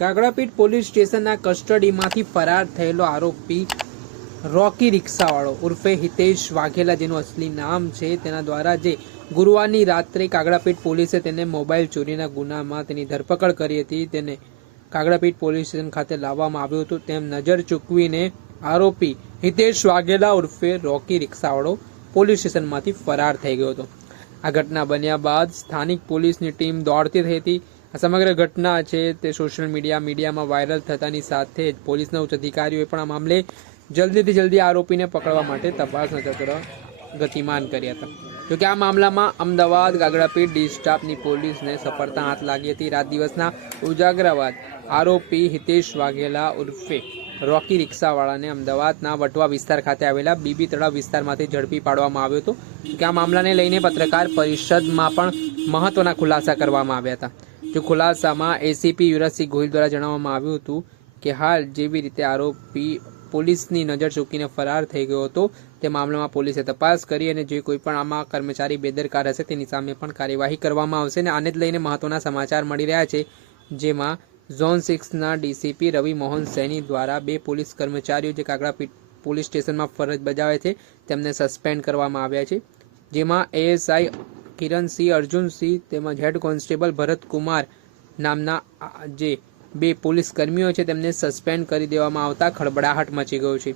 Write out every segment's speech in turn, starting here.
Kagdapith police સ્ટેશનના કસ્ટડીમાંથી ફરાર થયેલો આરોપી રોકી રિક્ષાવાળો ઉર્ફે હિતેશ વાઘેલા, જેનું અસલી નામ છે, તેના દ્વારા જે ગુરુવારની રાત્રે કાગડાપીઠ પોલીસે તેને મોબાઈલ ચોરીના ગુનામાં તેની ધરપકડ કરી હતી, તેને કાગડાપીઠ પોલીસ સ્ટેશન ખાતે લાવવામાં આવ્યું હતું. તેમ નજર ચૂકવીને આરોપી હિતેશ વાઘેલા ઉર્ફે રોકી રિક્ષાવાળો પોલીસ સ્ટેશનમાંથી ફરાર થઈ ગયો હતો. આ ઘટના બન્યા બાદ સ્થાનિક પોલીસની ટીમ દોડતી થઈ હતી. આ સમગ્ર ઘટના છે તે સોશિયલ મીડિયામાં વાયરલ થતાની સાથે જ પોલીસના ઉચ્ચ અધિકારીઓએ પણ આ મામલે જલ્દીથી જલ્દી આરોપીને પકડવા માટે તપાસના ચક્ર ગતિમાન કર્યા હતા. જોકે આ મામલામાં અમદાવાદ કાગડાપીઠ ડી સ્ટાફની પોલીસને સફળતા હાથ લાગી હતી. રાત દિવસના ઉજાગરા બાદ આરોપી હિતેશ વાઘેલા ઉર્ફે રોકી રિક્ષાવાળાને અમદાવાદના વટવા વિસ્તાર ખાતે આવેલા બીબી તળાવ વિસ્તારમાંથી ઝડપી પાડવામાં આવ્યો હતો. કે આ મામલાને લઈને પત્રકાર પરિષદમાં પણ મહત્વના ખુલાસા કરવામાં આવ્યા હતા. જો ખુલાસામાં એસીપી યુવરાજસિંહ ગોહિલ દ્વારા જણાવવામાં આવ્યું હતું કે હાલ જેવી રીતે આરોપી પોલીસની નજર ચૂકીને ફરાર થઈ ગયો હતો, તે મામલામાં પોલીસે તપાસ કરી અને જે કોઈ પણ આમાં કર્મચારી બેદરકાર હશે તેની સામે પણ કાર્યવાહી કરવામાં આવશે. અને આને જ લઈને મહત્વના સમાચાર મળી રહ્યા છે, જેમાં ઝોન 6ના ડીસીપી રવિ મોહન સૈની દ્વારા 2 પોલીસ કર્મચારીઓ જે કાગડાપીઠ પોલીસ સ્ટેશનમાં ફરજ બજાવે છે તેમને સસ્પેન્ડ કરવામાં આવ્યા છે. જેમાં એએસઆઈ કિરણસિંહ અર્જુનસિંહ તેમજ હેડ કોન્સ્ટેબલ ભરતકુમાર નામના જે 2 પોલીસ કર્મીઓ છે તેમને સસ્પેન્ડ કરી દેવામાં આવતા ખળબળાહટ મચી ગયો છે.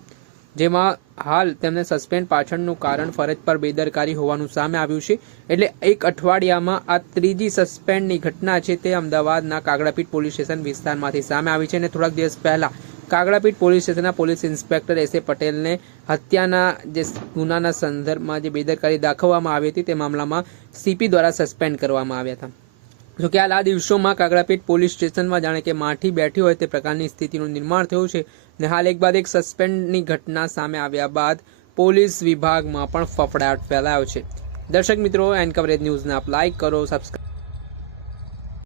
જેમાં હાલ તેમને સસ્પેન્ડ પાછળનું કારણ ફરજ પર બેદરકારી હોવાનું સામે આવ્યું છે. એટલે એક અઠવાડિયામાં આ ત્રીજી સસ્પેન્ડની ઘટના છે તે અમદાવાદના કાગડાપીઠ પોલીસ સ્ટેશન વિસ્તારમાંથી સામે આવી છે. અને થોડાક દિવસ પહેલા કાગડાપીઠ પોલીસ સ્ટેશનના પોલીસ ઇન્સ્પેક્ટર એસ એ પટેલને હત્યાના જે ગુનાના સંદર્ભમાં જે બેદરકારી દાખવવામાં આવી હતી તે મામલામાં સીપી દ્વારા સસ્પેન્ડ કરવામાં આવ્યા હતા. જોકે હાલ આ દિવસોમાં કાગડાપીઠ પોલીસ સ્ટેશનમાં જાણે કે માઠી બેઠી હોય તે પ્રકારની સ્થિતિનું નિર્માણ થયું છે. અને હાલ એક બાદ એક સસ્પેન્ડની ઘટના સામે આવ્યા બાદ પોલીસ વિભાગમાં પણ ફફડાટ ફેલાયો છે. દર્શક મિત્રો, એન કવરેજ ન્યૂઝને આપ લાઇક કરો, સબસ્ક્રાઇબ